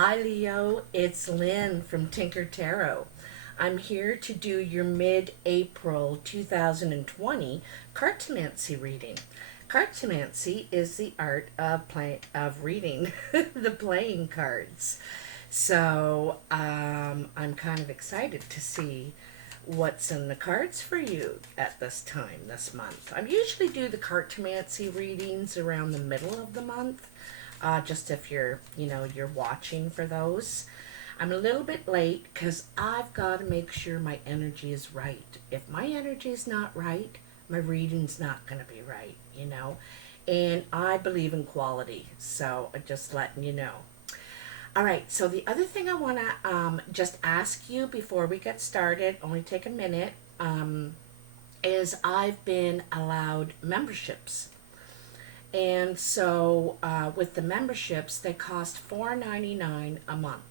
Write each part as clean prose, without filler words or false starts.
Hi Leo, it's Lynn from Tinker Tarot. I'm here to do your mid-April 2020 Cartomancy reading. Cartomancy is the art of reading the playing cards. I'm kind of excited to see what's in the cards for you at this time this month. I usually do the Cartomancy readings around the middle of the month, just if you're watching for those. I'm a little bit late because I've got to make sure my energy is right. If my energy is not right, my reading's not going to be right. And I believe in quality, so I'm just letting you know. All right, so the other thing I want to just ask you before we get started, only take a minute, is I've been allowed memberships. And so with the memberships, they cost $4.99 a month.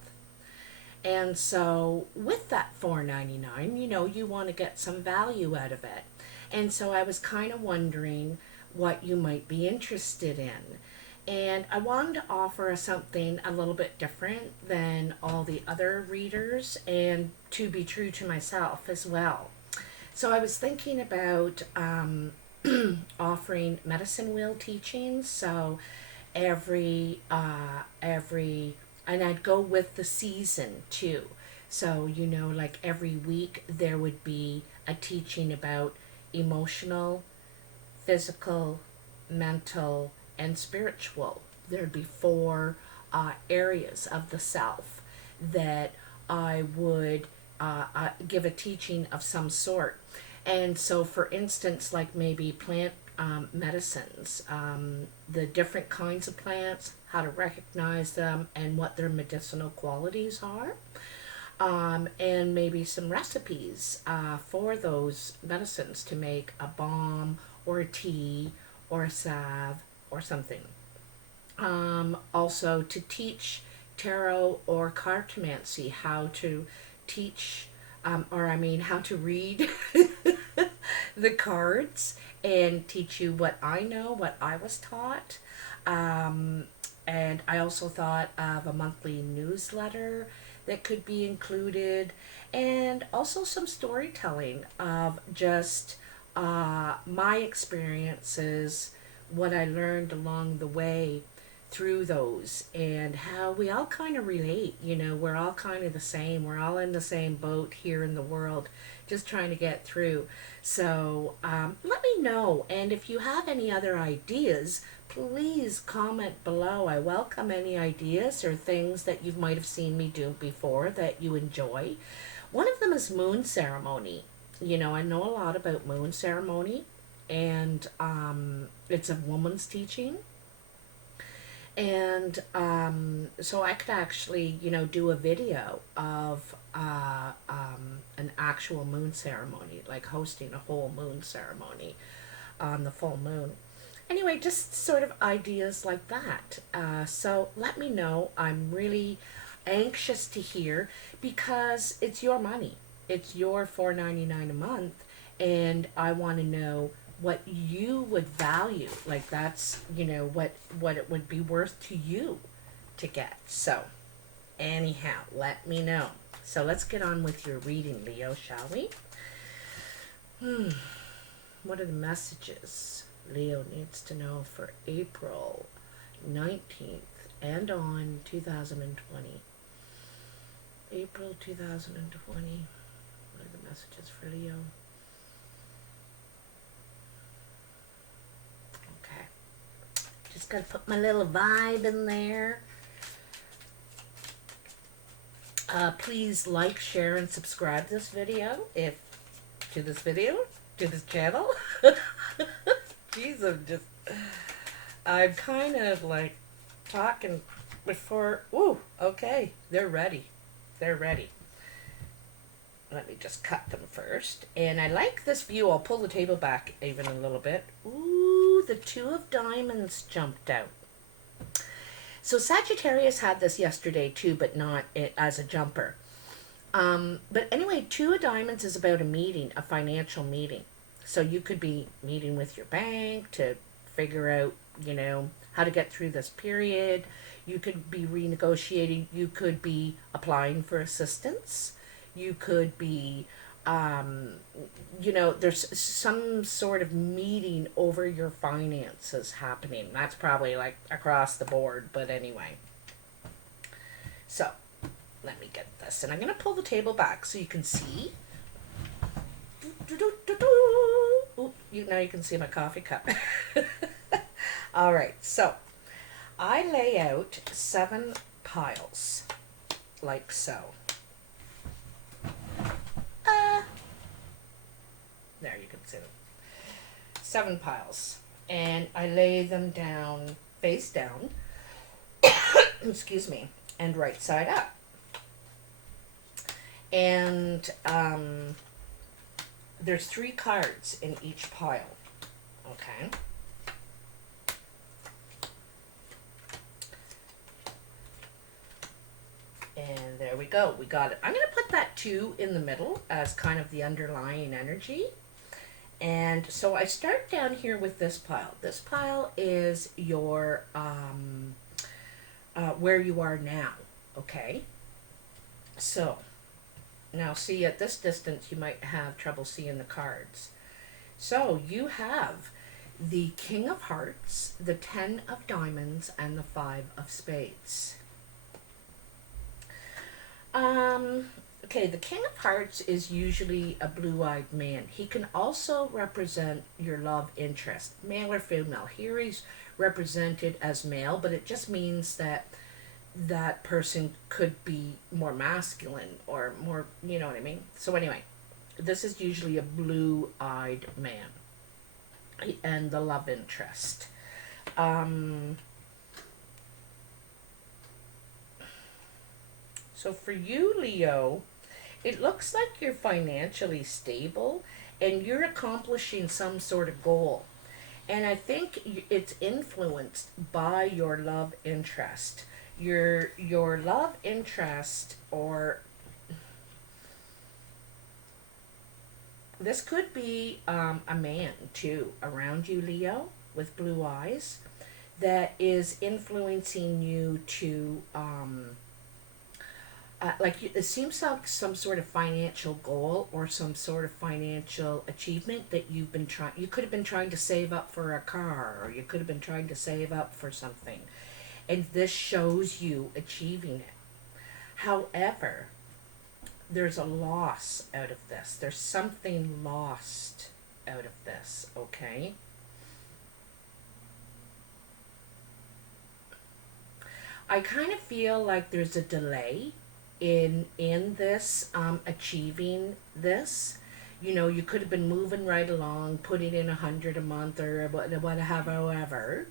And so with that $4.99, you want to get some value out of it. And so I was kind of wondering what you might be interested in. And I wanted to offer something a little bit different than all the other readers and to be true to myself as well. So I was thinking about offering medicine wheel teachings. So and I'd go with the season too. So, like every week there would be a teaching about emotional, physical, mental, and spiritual. There'd be four areas of the self that I would give a teaching of some sort. And so, for instance, like maybe plant medicines, the different kinds of plants, how to recognize them, and what their medicinal qualities are. And maybe some recipes for those medicines to make a balm or a tea or a salve or something. Also, to teach tarot or cartomancy, how to teach, how to read the cards and teach you what I know, what I was taught. And I also thought of a monthly newsletter that could be included, and also some storytelling of just my experiences, what I learned along the way through those, and how we all kind of relate. We're all kind of the same. We're all in the same boat here in the world, just trying to get through. So let me know. And if you have any other ideas, please comment below. I welcome any ideas or things that you might have seen me do before that you enjoy. One of them is moon ceremony. I know a lot about moon ceremony, and it's a woman's teaching. And so I could actually, do a video of an actual moon ceremony, like hosting a whole moon ceremony on the full moon. Anyway, just sort of ideas like that. So let me know. I'm really anxious to hear, because it's your money. It's your $4.99 a month, and I want to know what you would value. Like, that's what it would be worth to you to get. So anyhow, let me know. So let's get on with your reading, Leo, shall we? What are the messages Leo needs to know for April 19th and on 2020? April 2020. What are the messages for Leo? Just gotta put my little vibe in there. Please like, share, and subscribe this video to this channel. Jeez, I'm kind of like talking before. Ooh, okay, they're ready. Let me just cut them first. And I like this view. I'll pull the table back even a little bit. Ooh, the Two of Diamonds jumped out. So Sagittarius had this yesterday too, but not as a jumper. But anyway, Two of Diamonds is about a meeting, a financial meeting. So you could be meeting with your bank to figure out, how to get through this period. You could be renegotiating. You could be applying for assistance. You could be, um, there's some sort of meeting over your finances happening. That's probably like across the board, but anyway. So, let me get this. And I'm going to pull the table back so you can see. Oop, now you can see my coffee cup. All right, so I lay out 7 piles, like so. There, you can see them. 7 piles. And I lay them down, face down, excuse me, and right side up. And there's 3 cards in each pile, okay? And there we go. We got it. I'm going to put that 2 in the middle as kind of the underlying energy. And so I start down here with this pile. This pile is your, where you are now, okay? So, now see, at this distance you might have trouble seeing the cards. So you have the King of Hearts, the 10 of Diamonds, and the 5 of Spades. Okay, the King of Hearts is usually a blue-eyed man. He can also represent your love interest, male or female. Here he's represented as male, but it just means that that person could be more masculine or more, you know what I mean? So anyway, this is usually a blue-eyed man and the love interest. So for you, Leo, it looks like you're financially stable and you're accomplishing some sort of goal. And I think it's influenced by your love interest. Your love interest, or this could be a man too around you, Leo, with blue eyes, that is influencing you to it seems like some sort of financial goal or some sort of financial achievement that you've been trying. You could have been trying to save up for a car, or you could have been trying to save up for something, and this shows you achieving it. However, there's a loss out of this. There's something lost out of this, okay? I kind of feel like there's a delay in this achieving this. You know, you could have been moving right along, putting in 100 a month or whatever, however,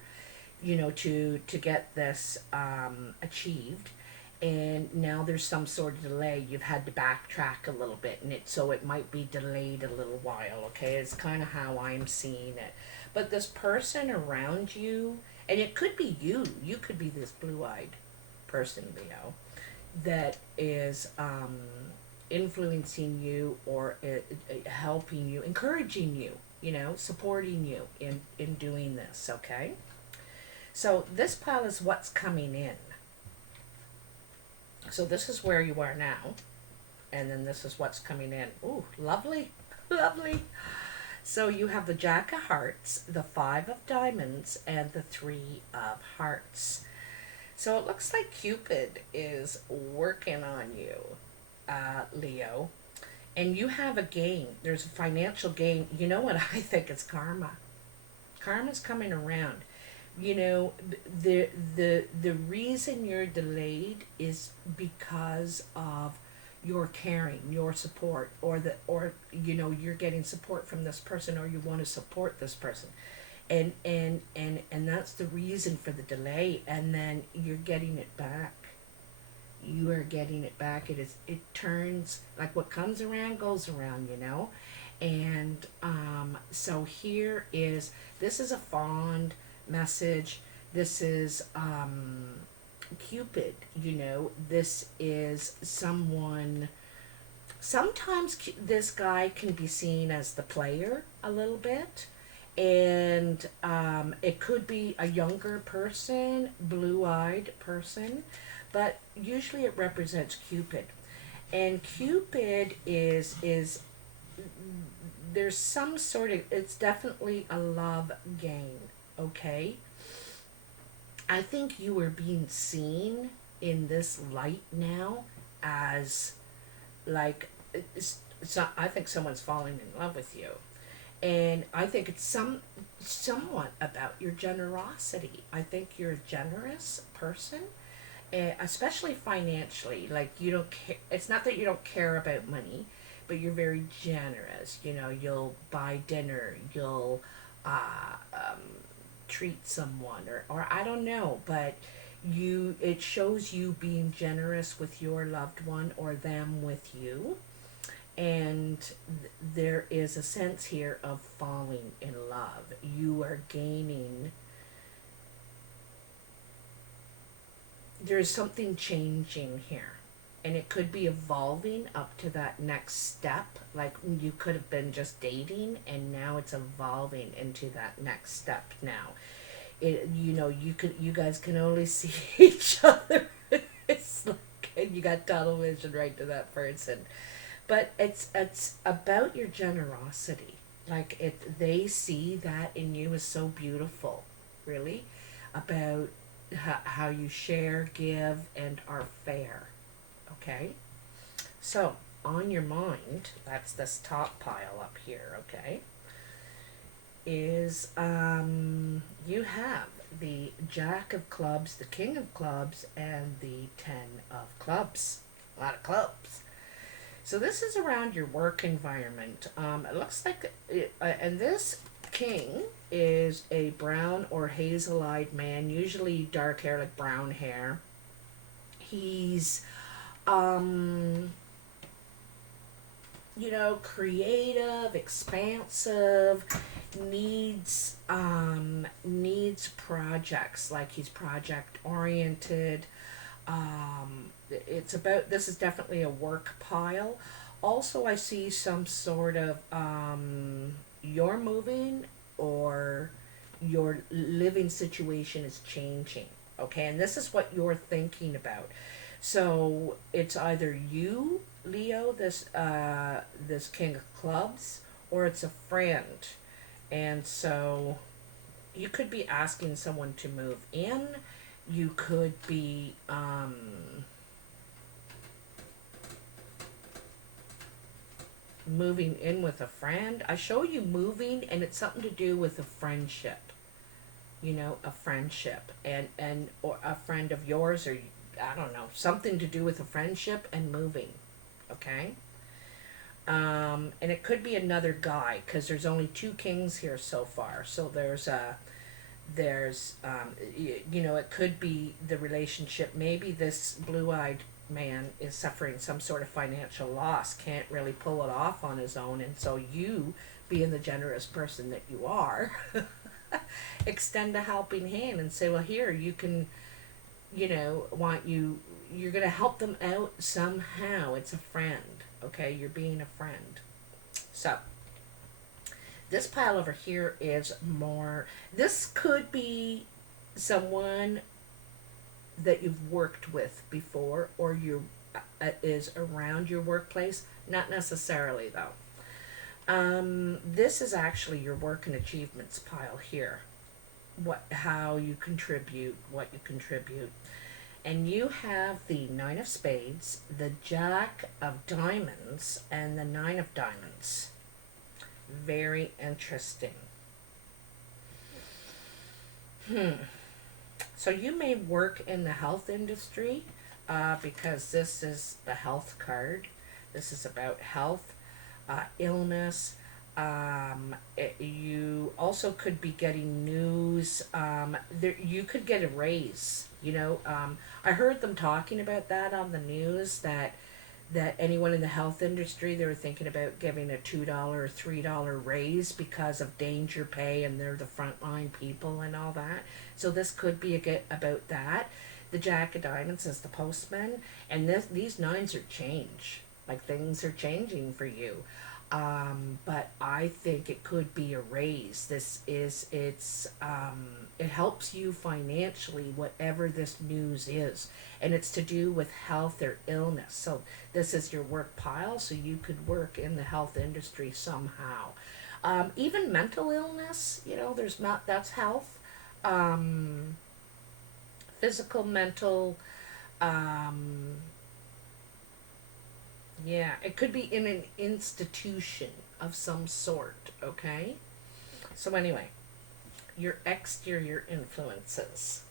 you know, to get this achieved, and now there's some sort of delay. You've had to backtrack a little bit, and it might be delayed a little while. Okay, it's kind of how I'm seeing it. But this person around you, and it could be you. You could be this blue-eyed person, Leo, that is influencing you or helping you, encouraging you, you know, supporting you in doing this, okay? So this pile is what's coming in. So this is where you are now, and then this is what's coming in. Ooh, lovely, lovely. So you have the Jack of Hearts, the 5 of Diamonds, and the 3 of Hearts. So it looks like Cupid is working on you, Leo. And you have a gain. There's a financial gain. You know what I think? It's karma. Karma's coming around. You know, the reason you're delayed is because of your caring, your support, or you know, you're getting support from this person, or you want to support this person. And that's the reason for the delay, and then you're getting it back. You are getting it back. It turns, like what comes around goes around, you know. And so this is a fond message. This is Cupid, you know. This is someone. Sometimes this guy can be seen as the player a little bit, And it could be a younger person, blue-eyed person, but usually it represents Cupid. And Cupid is there's some sort of, it's definitely a love game, okay? I think you are being seen in this light now as like it's not, I think someone's falling in love with you. And I think it's somewhat about your generosity. I think you're a generous person, especially financially. Like you don't care. It's not that you don't care about money, but you're very generous. You know, you'll buy dinner. You'll um, treat someone, or I don't know, but it shows you being generous with your loved one or them with you. And there is a sense here of falling in love. You are gaining, there's something changing here. And it could be evolving up to that next step. Like you could have been just dating and now it's evolving into that next step now. You guys can only see each other. It's like you got tunnel vision right to that person. But it's about your generosity. Like they see that in you is so beautiful, really, about how you share, give, and are fair. Okay, so on your mind, that's this top pile up here. Okay, is you have the Jack of Clubs, the King of Clubs, and the Ten of Clubs. A lot of clubs. So this is around your work environment. It looks like, and this king is a brown or hazel-eyed man, usually dark hair, like brown hair. He's, um, creative, expansive, needs projects. Like he's project oriented. It's about, this is definitely a work pile. Also, I see some sort of you're moving or your living situation is changing. Okay, and this is what you're thinking about. So it's either you, Leo, this King of Clubs, or it's a friend. And so you could be asking someone to move in. You could be moving in with a friend. I show you moving, and it's something to do with a friendship. A friendship, and or a friend of yours, or I don't know, something to do with a friendship and moving. Okay. And it could be another guy because there's only two kings here so far. So it could be the relationship. Maybe this blue-eyed man is suffering some sort of financial loss, can't really pull it off on his own, and so you, being the generous person that you are, extend a helping hand and say, well, here, you can, you're going to help them out somehow. It's a friend, okay? You're being a friend. So this pile over here is more, this could be someone that you've worked with before, or you is around your workplace. Not necessarily, though. This is actually your work and achievements pile here. How you contribute, what you contribute. And you have the Nine of Spades, the Jack of Diamonds, and the Nine of Diamonds. Very interesting. So you may work in the health industry because this is the health card. This is about health, illness. You also could be getting news. You could get a raise. I heard them talking about that on the news, that anyone in the health industry, they were thinking about giving a $2 or $3 raise because of danger pay, and they're the frontline people and all that. So this could be about that. The Jack of Diamonds is the postman, and these nines are change. Like things are changing for you. But I think it could be a raise. It helps you financially, whatever this news is, and it's to do with health or illness. So this is your work pile, so you could work in the health industry somehow. Even mental illness, there's not that's health. Um, Physical, mental, um, yeah, it could be in an institution of some sort, okay? So, anyway, your exterior influences.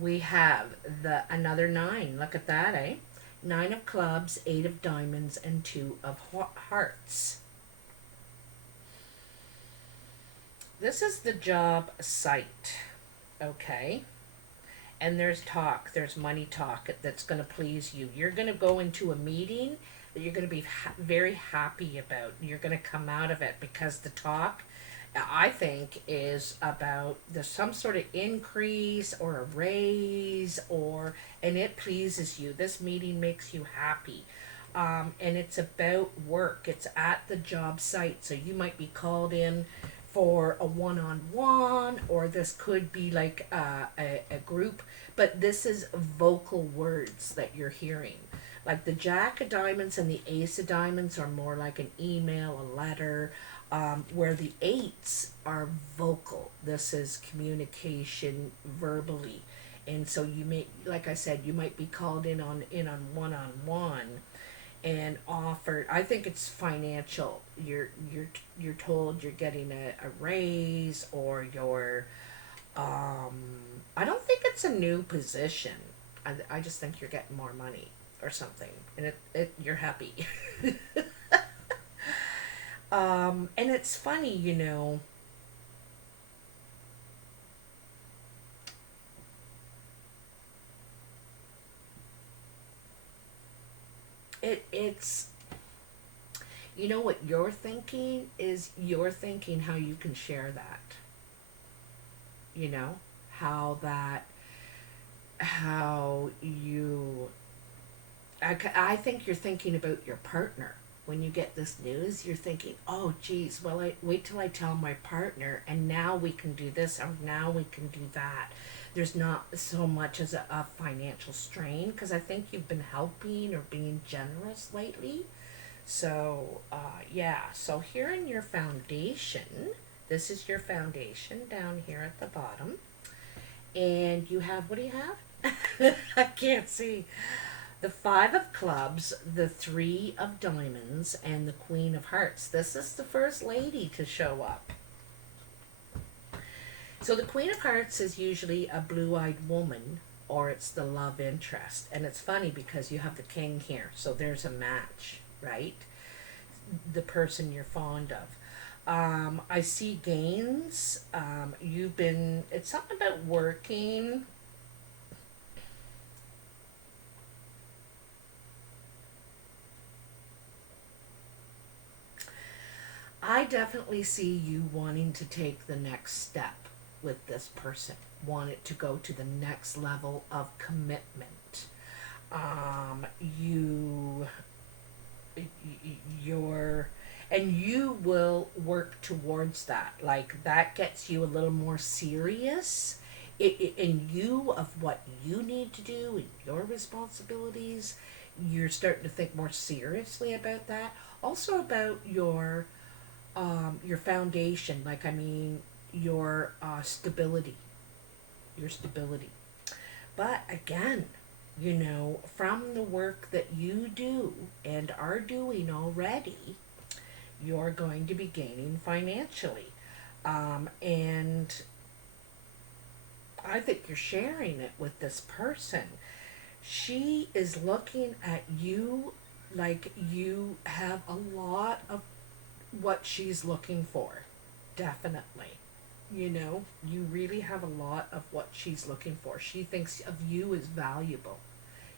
We have the another nine. Look at that, eh? Nine of clubs, eight of diamonds, and two of hearts. This is the job site, okay? And there's money talk that's going to please you. You're going to go into a meeting that you're going to be very happy about. You're going to come out of it because the talk, I think, is about there's some sort of increase or a raise, and it pleases you. This meeting makes you happy. And it's about work. It's at the job site. So you might be called in for a one-on-one, or this could be like a group, but this is vocal words that you're hearing. Like the jack of diamonds and the ace of diamonds are more like an email, a letter, where the eights are vocal. This is communication verbally. And so you may, like I said, you might be called in on one-on-one and offered. I think it's financial. You're told you're getting a raise, or um I don't think it's a new position. I just think you're getting more money or something, and you're happy. And it's funny, it's what you're thinking is you're thinking how you can share that. You know how that how you I think you're thinking about your partner. When you get this news, you're thinking, oh geez, well, I wait till I tell my partner, and now we can do this, or now we can do that. There's not so much as a financial strain, because I think you've been helping or being generous lately. So yeah, so here in your foundation, this is your foundation down here at the bottom, and you have, what do you have? I can't see. The five of clubs, the three of diamonds, and the queen of hearts. This is the first lady to show up. So the queen of hearts is usually a blue-eyed woman, or it's the love interest. And it's funny because you have the king here, so there's a match, right? The person you're fond of. I see gains. It's something about working. I definitely see you wanting to take the next step with this person, want it to go to the next level of commitment. You, you're, and you will work towards that. Like that gets you a little more serious in you of what you need to do and your responsibilities. You're starting to think more seriously about that. Also about your foundation, like I mean your stability. But again, from the work that you do and are doing already, you're going to be gaining financially. And I think you're sharing it with this person. She is looking at you like you have a lot of what she's looking for. Definitely. You really have a lot of what she's looking for. She thinks of you as valuable.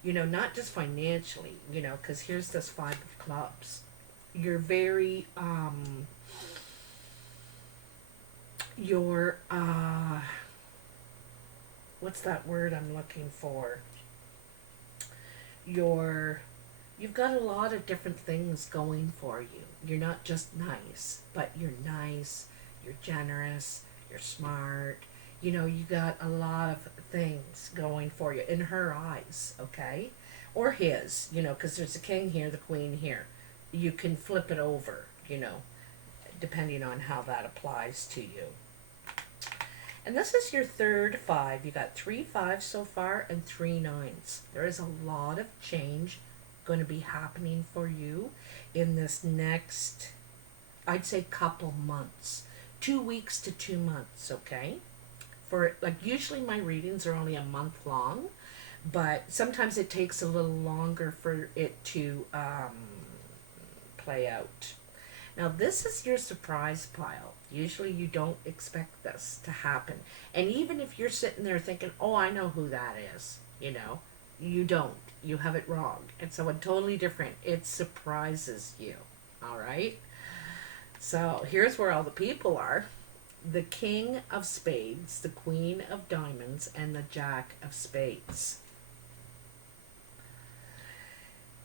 Not just financially, because here's this five of clubs. You're very, you're, what's that word I'm looking for? You're You've got a lot of different things going for you. You're not just nice, but you're nice, you're generous, you're smart. You know, you got a lot of things going for you in her eyes, okay? Or his, you know, because there's a king here, the queen here. You can flip it over, you know, depending on how that applies to you. And this is your third five. You got 3 5s so far and 3 9s. There is a lot of change going to be happening for you in this next, I'd say, couple months. 2 weeks to 2 months, okay? For like, usually my readings are only a month long, but sometimes it takes a little longer for it to play out. Now, this is your surprise pile. Usually, you don't expect this to happen. And even if you're sitting there thinking, oh, I know who that is, you know, you don't. You have it wrong. It's someone totally different. It surprises you. All right? So, here's where all the people are: the King of Spades, the Queen of Diamonds, and the Jack of Spades.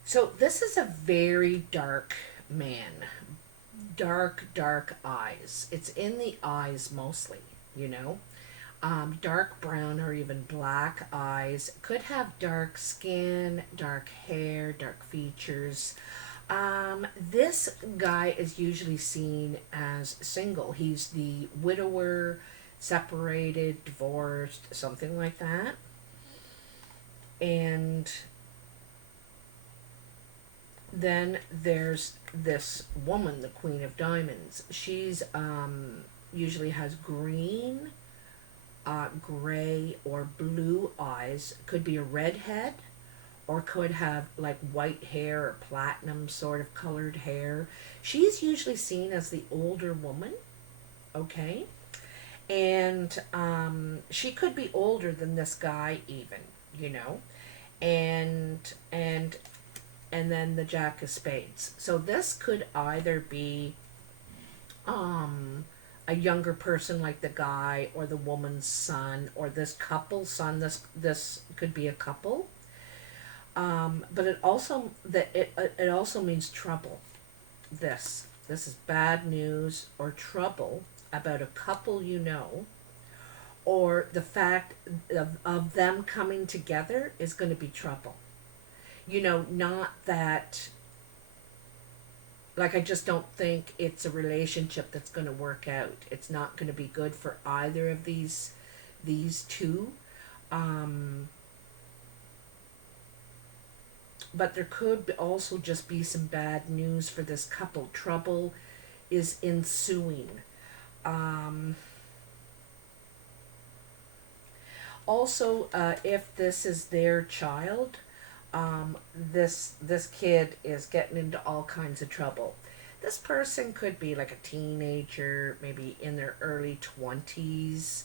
So, this is a very dark man. Dark eyes. It's in the eyes mostly, you know. Dark brown or even black eyes. Could have dark skin, dark hair, dark features. This guy is usually seen as single. He's the widower, separated, divorced, something like that. And then there's this woman, the Queen of Diamonds. She's usually has green, gray, or blue eyes. Could be a redhead, or could have like white hair or platinum sort of colored hair. She's usually seen as the older woman, okay? And she could be older than this guy even, you know? And and then the Jack of Spades. So this could either be a younger person like the guy or the woman's son or this couple's son. This could be a couple. But it also means trouble. This is bad news or trouble about a couple you know, or the fact of them coming together is going to be trouble. You know, not that, like, I just don't think it's a relationship that's going to work out. It's not going to be good for either of these two. But there could also just be some bad news for this couple. Trouble is ensuing. Also, if this is their child, this kid is getting into all kinds of trouble. This person could be like a teenager, maybe in their early 20s,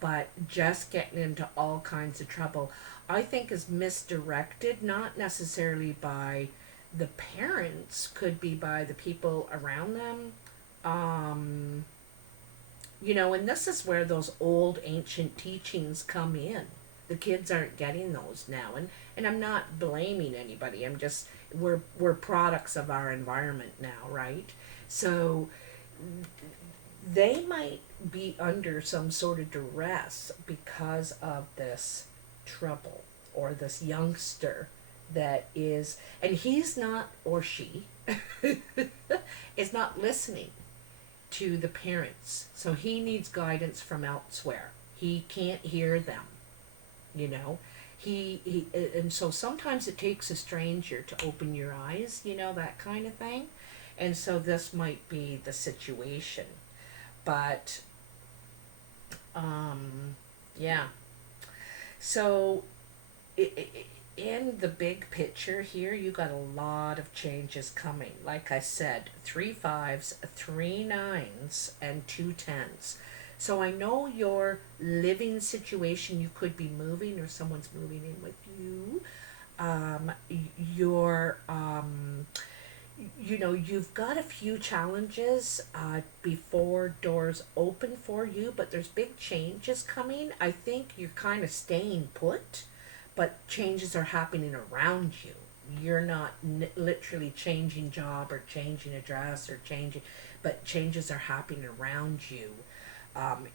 but just getting into all kinds of trouble. I think is misdirected, not necessarily by the parents, could be by the people around them. You know, and this is where those old ancient teachings come in. The kids aren't getting those now, and I'm not blaming anybody. I'm just, we're products of our environment now, right? So they might be under some sort of duress because of this trouble or this youngster that is, and he's not, or she is not listening to the parents. So he needs guidance from elsewhere. He can't hear them, you know. He and so sometimes it takes a stranger to open your eyes, you know, that kind of thing. And so this might be the situation. But yeah. So in the big picture here, you got a lot of changes coming. Like I said, 3 5s, 3 9s, and 2 10s. So I know your living situation, you could be moving or someone's moving in with you. Your you know, you've got a few challenges before doors open for you, but there's big changes coming. I think you're kind of staying put, but changes are happening around you, you're not literally changing job or changing address or changing, but changes are happening around you,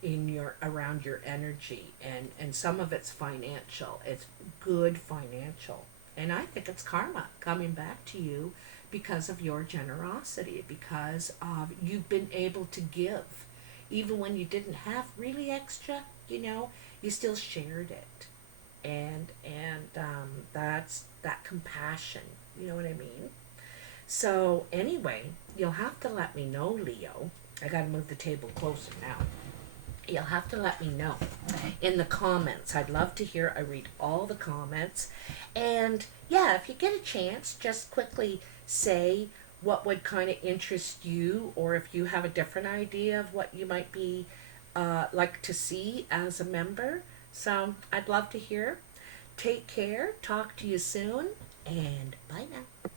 in your around your energy, and some of it's financial. It's good financial, and I think it's karma coming back to you because of your generosity, because of you've been able to give, even when you didn't have really extra. You still shared it, and that's that compassion. You know what I mean? So anyway, you'll have to let me know, Leo. I gotta move the table closer now. You'll have to let me know in the comments. I'd love to hear. I read all the comments. And yeah, if you get a chance, just quickly say what would kind of interest you, or if you have a different idea of what you might be like to see as a member. So I'd love to hear. Take care. Talk to you soon. And bye now.